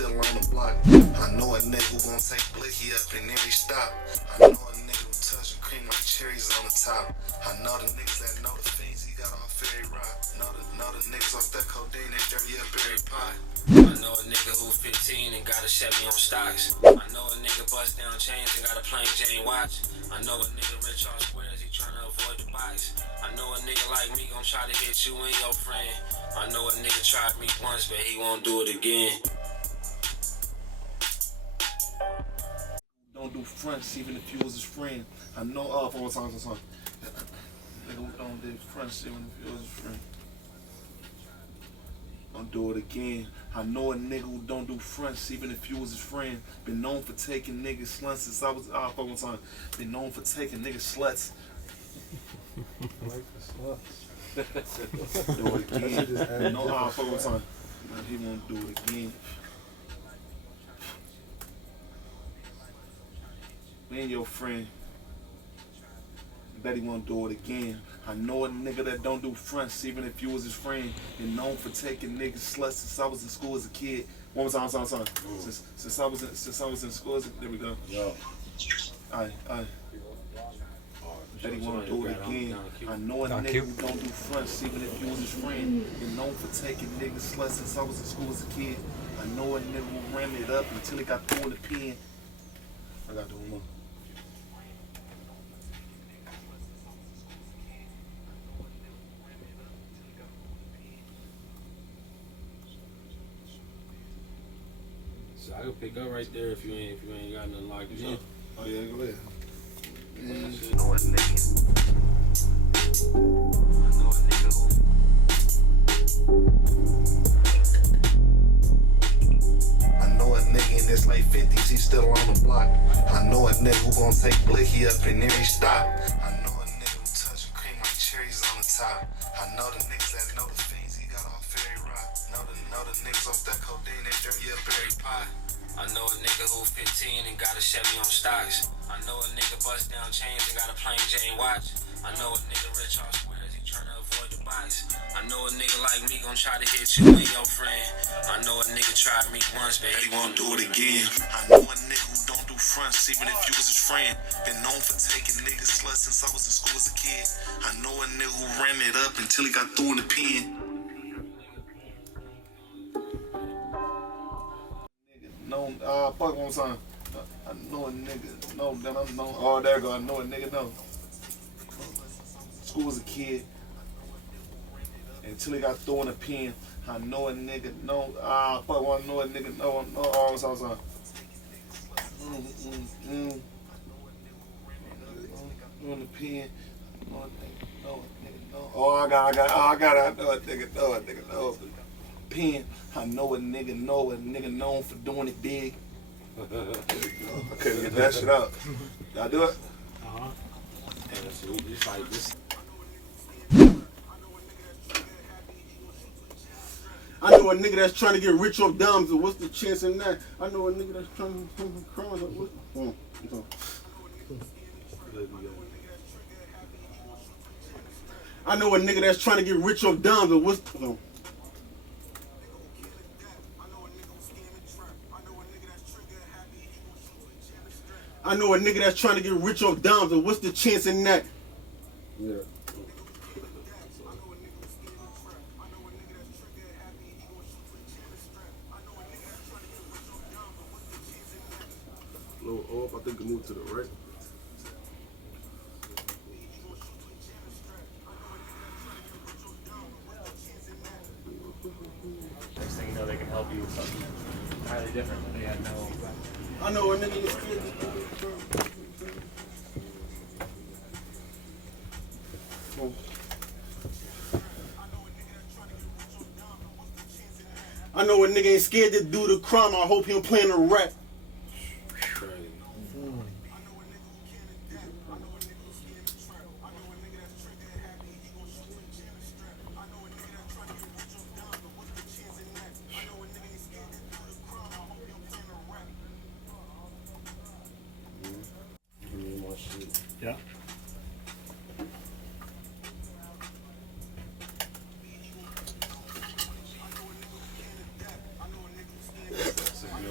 still on the block. I know a nigga who gon' take blicky up in every stop. I know a nigga who touch the cream like cherries on the top. I know the niggas that know the things he got off every rock. Know the niggas off that codeine that dirty up every pot. I know a nigga who 15 and got a Chevy on stocks. I know a nigga bust down chains and got a plain Jane watch. I know a nigga rich off squares, he tryna avoid the box. I know a nigga like me gon' try to hit you and your friend. I know a nigga tried me once, but he won't do it again. Don't do fronts even if you was his friend. I know, for one song. Nigga who don't do fronts even if you was his friend. Don't do it again. I know a nigga who don't do fronts even if you was his friend. Been known for taking niggas sluts since I was one time. Been known for taking niggas sluts. I like the sluts. Do it again. No, one time. He won't do it again. Me and your friend. Bet he won't do it again. I know a nigga that don't do fronts even if you was his friend. Been known for taking niggas sluts since I was in school as a kid. One more time. Since I was in school as a, there we go. Yo. Aye. Bet he won't do it again. I know a nigga who don't do fronts even if you was his friend. Been known for taking niggas sluts since I was in school as a kid. I know a nigga who ran it up until he got through in the pen. I got to do one more. So I can pick up right there if you ain't got nothing locked in. Oh yeah, go ahead. I know a nigga. I know a nigga in his late 50s, he still on the block. I know a nigga who gon' take blicky up in every stop. I know a nigga who touch the cream like cherries on the top. I know the niggas that know the things he got off every rock. Know the niggas off that codeine that dirty up every pot. I know a nigga who 15 and got a Chevy on stocks. I know a nigga bust down chains and got a plain Jane watch. I know a nigga rich off squares, he tryna avoid the box. I know a nigga like me gon' try to hit you and your friend. I know a nigga tried me once, but he won't do it again. I know a nigga who don't do fronts even if you was his friend. Been known for taking niggas sluts since I was in school as a kid. I know a nigga who ran it up until he got through in the pen. No, fuck one time. I know a nigga. No, then I know. Oh, there you go. I know a nigga. No. School as a kid. Until he got thrown in a pen. I know a nigga. No. Fuck one. I know a nigga. No. Oh, sorry. In the pen. No, nigga. No. Oh, I got it. I know a nigga. No. Pen. I know a nigga known for doing it big. I couldn't get that shit out. Y'all do it? And so it's like this. I know a nigga that's trying to get rich off dimes, so what's the chance in that? I know a nigga that's trying to come from crimes. I know a nigga that's trying to get rich off dimes, but what's I know a nigga that's trying to get rich off dimes, and what's the chance in that? Yeah. A little off, I think we move to the right. Next thing you know, they can help you with something entirely different when they had no. I know a nigga that's scared. I know a nigga ain't scared to do the crime. I hope he don't plan to rap. Yeah.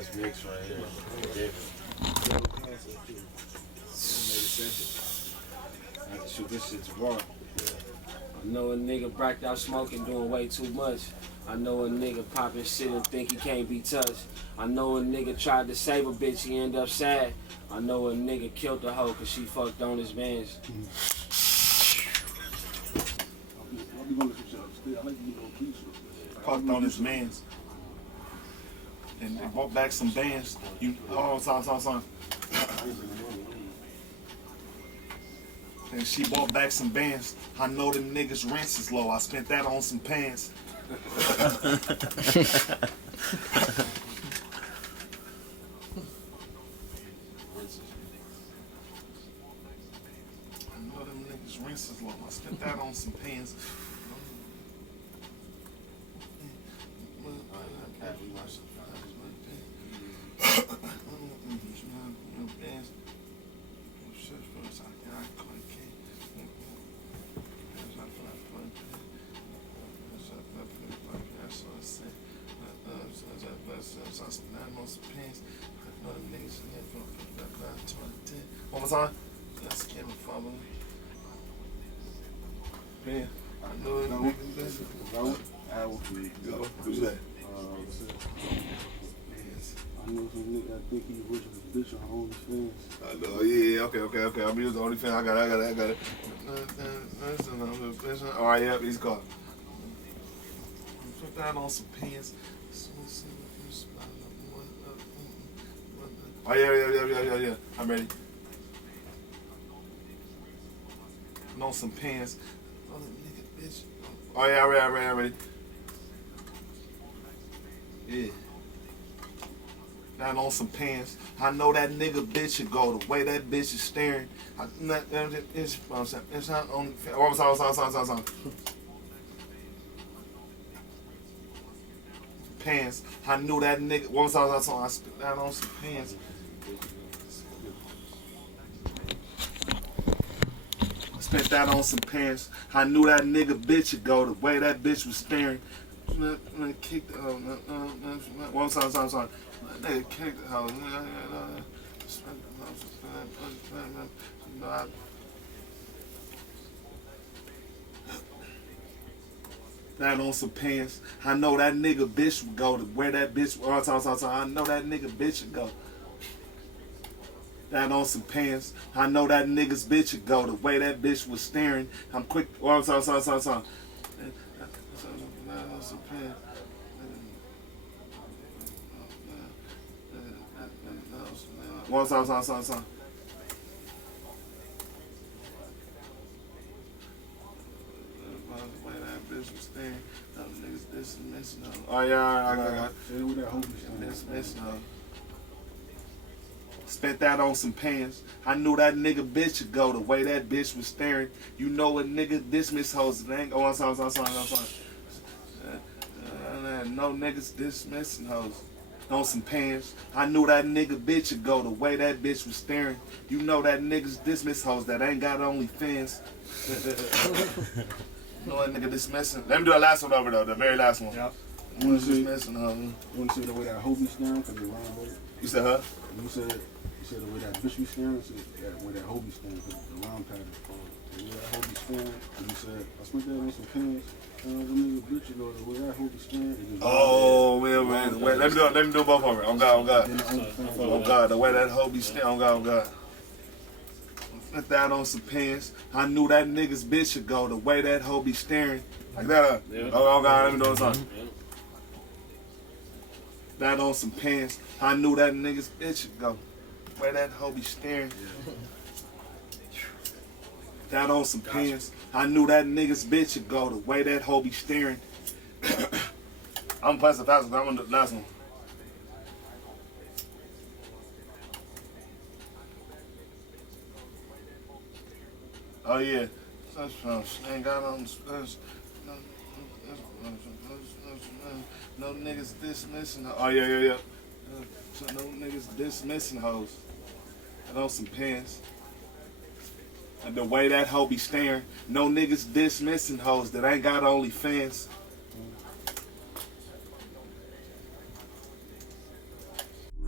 best mix right here. I have to shoot this shit's raw. I know a nigga bracked out smoking, doing way too much. I know a nigga popping shit and think he can't be touched. I know a nigga tried to save a bitch, he end up sad. I know a nigga killed the hoe cause she fucked on his mans. Fucked on his mans. And they brought back some bands. Son. And she bought back some bands. I know them niggas' rents is low. I spent that on some pants. I know them niggas' rents is low. I spent that on some pants. One more time. Let's get it following. Man, I know it. Who's that? I know some nigga that think he rich as a bitch on OnlyFans. I know, yeah, okay. I'm using the only fan. I got it. All right, yep, he's caught. Put that on some pants. Oh, yeah. I'm ready. On some pants. Oh, nigga, bitch. Oh, yeah, I'm ready. Yeah. Down on some pants. I know that nigga bitch should go the way that bitch is staring. It's not on. One song. Pants. I knew that nigga. One song. I spit that on some pants. Spent that on some pants. I knew that nigga bitch would go the way that bitch was staring. Kick the one song. Nigga kicked the hoe. That on some pants. I know that nigga bitch would go to where that bitch. I know that nigga bitch would go. That on some pants. I know that nigga's bitch would go the way that bitch was staring. I'm quick. One song. That on some pants. One song. Oh yeah, I got it. Spent that on some pants. I knew that nigga bitch would go the way that bitch was staring. You know a nigga dismiss hoes. It ain't going on. No niggas dismissing hoes. On some pants. I knew that nigga bitch would go the way that bitch was staring. You know that niggas dismiss hoes that ain't got OnlyFans. You know that nigga dismissing. Let me do the last one over though, the very last one. Yep. You want to dismissing her? You want to see the way that hoe be staring? Cause they wrong about it. You said her? You said the way that bitch be staring. So the way that hoe be staring. Cause the round pattern. The way that hoe be staring. And you said I spent that on some pants. The nigga bitch you go the way that hoe be staring. Oh, wait. Let me do both of them. On God. On God. The way that hoe be staring. On God. Put that on some pants. I knew that nigga's bitch should go the way that hoe be staring. Like that, Yeah. Oh God, let me do something. Yeah. That on some pants. I knew that nigga's bitch should go the way that hoe be staring. That on some pants. I knew that nigga's bitch should go the way that hoe be staring. I'm playing some fast, I'm on the last one. Oh yeah, ain't got on no niggas dismissing. Oh yeah. So no niggas dismissing hoes. And on some pants. And the way that hoe be staring, no niggas dismissing hoes that ain't got OnlyFans.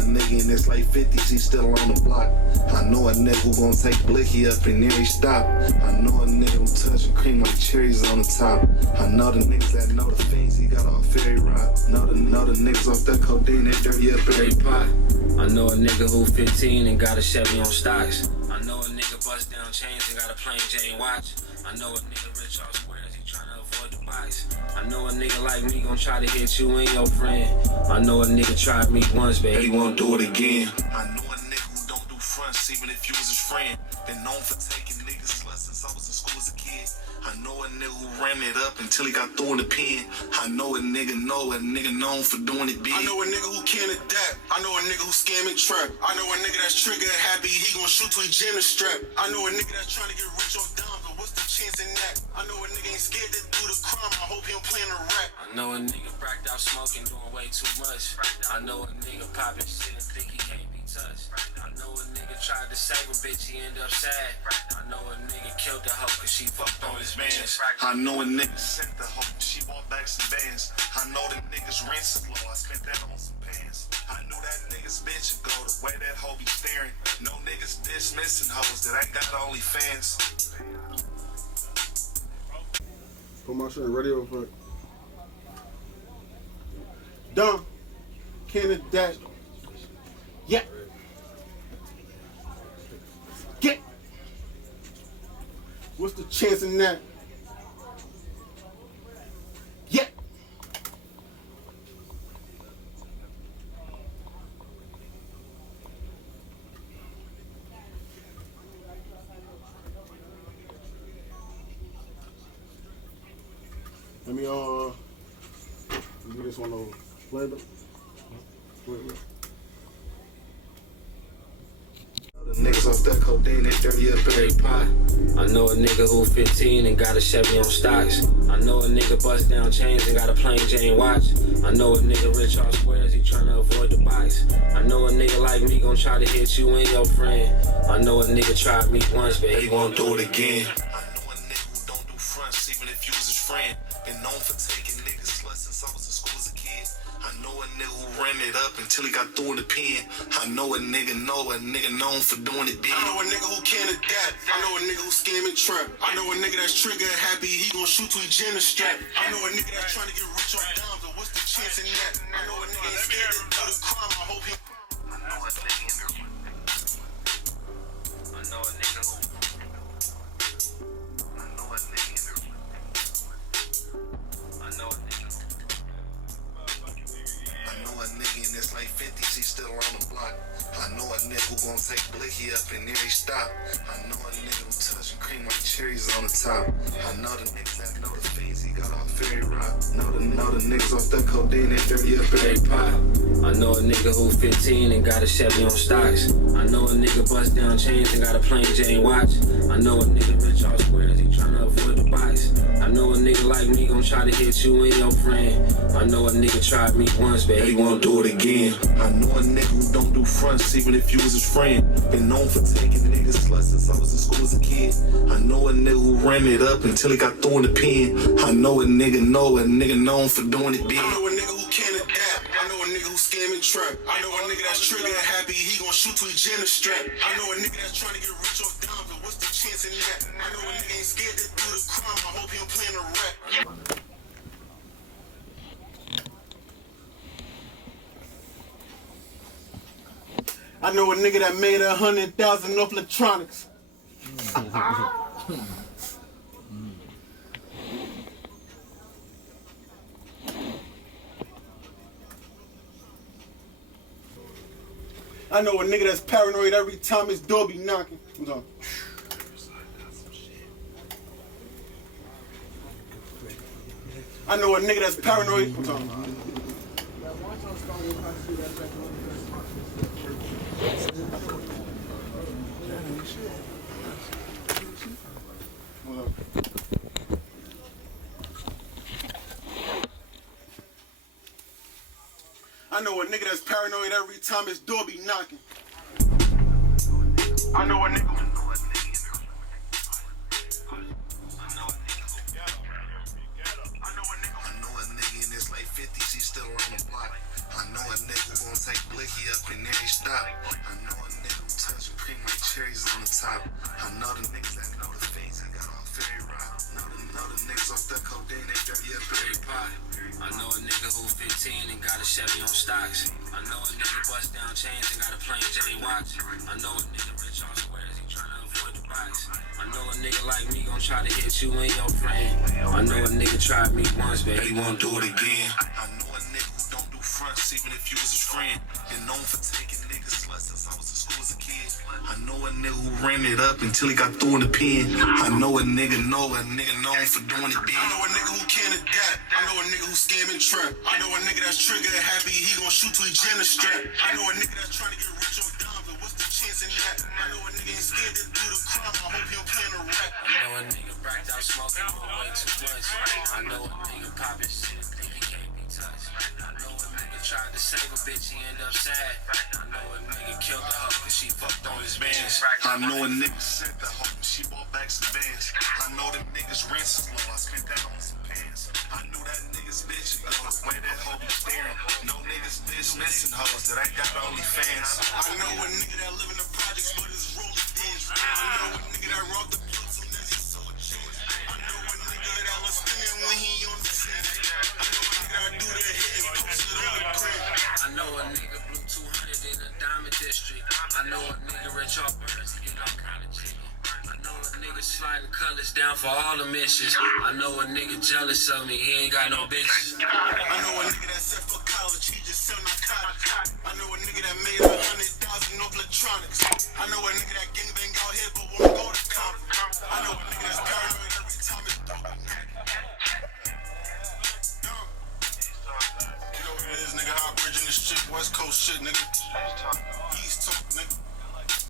a nigga in his late 50s, he still on the block. I know a nigga who gon' take blicky up in every stop. I know a nigga who touchin' cream like cherries on the top. I know the niggas that know the fiends he got off Ferry Rock. Know the niggas off that codeine that dirty up every pot. I know a nigga who 15 and got a Chevy on stocks. I know a nigga bust down chains and got a plain Jane watch. I know a nigga rich off squares, he tryna avoid the box. I know a nigga like me gon' try to hit you and your friend. I know a nigga tried me once, but he won't do it again. I know a nigga who don't do fronts even if you was his friend. Been known for taking niggas sluts since I was in school as a kid. I know a nigga who ran it up until he got thrown in the pen. I know a nigga known for doing it big. I know a nigga who can't adapt. I know a nigga who scam and trap. I know a nigga that's trigger happy, he gon' shoot till he jam the strap. I know a nigga that's trying to get rich off dimes, but what's the chance in that? I know a nigga ain't scared to do the crime, I hope he don't plan to rap. I know a nigga bracked out smoking, doing way too much. I know a nigga popping shit and think he can't be touched. I know a nigga tried to save a bitch, he end up sad. I know a nigga killed the hoe cause she fucked on his mans. I know a nigga sent the hoe, she bought back some bands. I know the niggas rent is low, I spent that on some pants. I knew that nigga's bitch would go the way that hoe be staring. No niggas dismissing hoes that ain't got only fans. Put my shit in radio for dumb, can't adapt. Yeah. Get. What's the chance in that? Yeah. Let me get this one over. Play it. Wait. The niggas off that codeine that dirty up every pot. I know a nigga who 15 and got a Chevy on stocks. I know a nigga bust down chains and got a plain Jane watch. I know a nigga rich off squares, he tryna avoid the box. I know a nigga like me gon' try to hit you and your friend. I know a nigga tried me once, but he won't do it again. I know a nigga who don't do fronts even if you was his friend. Been known for taking niggas sluts since I was in school as a kid. I know a nigga who ran it up until he got thrown in the pen. I know a nigga known for doing it big. I know a nigga who can't adapt. I know a nigga who scam and trap. I know a nigga that's trigger happy, he gon' shoot till he jam the strap. I know a nigga that's trying to get rich off dimes, but what's the chance in that? I know a nigga ain't scared to do the crime, I hope he. I know a nigga in there. I know a nigga who. I know a nigga in there. I know a nigga. I know a nigga in his late 50s, he still on the block. I know a nigga who gon' take blicky up in every stop. I know a nigga who touchin' cream like cherries on the top. I know the niggas that know the fiends he got off Ferry Rock. Know the niggas off that codeine that dirty up every pot. I know a nigga who 15 and got a Chevy on stocks. I know a nigga bust down chains and got a plain Jane watch. I know a nigga rich off squares, he tryna avoid the box. I know a nigga like me gon' try to hit you and your friend. I know a nigga tried me once, but he won't do it again. I know a nigga who don't do fronts even if you was his friend. Been known for taking niggas sluts since I was in school as a kid. I know a nigga who ran it up until he got thrown in the pen. I know a nigga known for doing it big. I know a nigga who can't adapt. I know a nigga who scam and trap. I know a nigga that's trigger happy, he gon' shoot till he jam the strap. I know a nigga that's trying to get rich off dimes, but what's the chance in that? I know a nigga ain't scared to do the crime, I hope he don't plan to rap. I know a nigga that made 100,000 off electronics. I know a nigga that's paranoid every time his door be knocking. What's on? I know a nigga that's paranoid. What's on? I know a nigga that's paranoid every time his door be knocking. I know a nigga. I know a nigga in his late 50s, he still on the block. I know a nigga who gon' take blicky up in every stop. I know a nigga who touch cream like cherries on the top. I know the niggas that know the things he got off every rock. Know the niggas off that codeine, they dirty up every pot. I know a nigga who 15 and got a Chevy on stocks. I know a nigga bust down chains and got a plain Jane watch. I know a nigga rich on squares, he tryna avoid the box. I know a nigga like me gon' try to hit you in your frame. I know a nigga tried me once, but he won't do it again. I know a nigga who don't do fronts even if you was his friend. And known for taking niggas sluts since I was in school as a kid. I know a nigga who ran it up until he got through in the pen. I know a nigga known for doing it big. I know a nigga who can't adapt. I know a nigga who scam and trap. I know a nigga that's trigger happy, he gon' shoot till he jam the strap. I know a nigga that's trying to get rich off dimes, but what's the chance in that? I know a nigga ain't scared to do the crime, I hope he don't plan to rap. I know a nigga bracked out smoking for way too much. I know a nigga poppin' shit, think he can't be touched. I know a nigga tried to save a bitch, he end up sad. I know a nigga killed the hoe cause she fucked on his mans. I know a nigga sent the hoe and she bought back some bands. I know them niggas rent is low, I spent that on some pants. I knew that niggas bitch go the way that hoe be staring. No niggas dismissing hoes that ain't got only fans. I know a nigga that live in the projects but his rollie dance. I know a nigga that robbed the blood so that he saw a chance. I know a nigga that was spinning when he on the set. I know a nigga that do that hit and post it on the crib. I know a nigga blew 200 in the Diamond District. I know a nigga rich off birds, he get all kind of chicken. I know a nigga sliding colors down for all the missions. I know a nigga jealous of me, he ain't got no bitches. I know a nigga that set for college, he just sell narcotics. I know a nigga that made 100,000 off electronics. I know a nigga that gangbang out here but wanna go to conference. I know a nigga that's paranoid every time it's through the night. You know what it is, nigga, hot bridge in this shit, West Coast shit, nigga. East talk, nigga.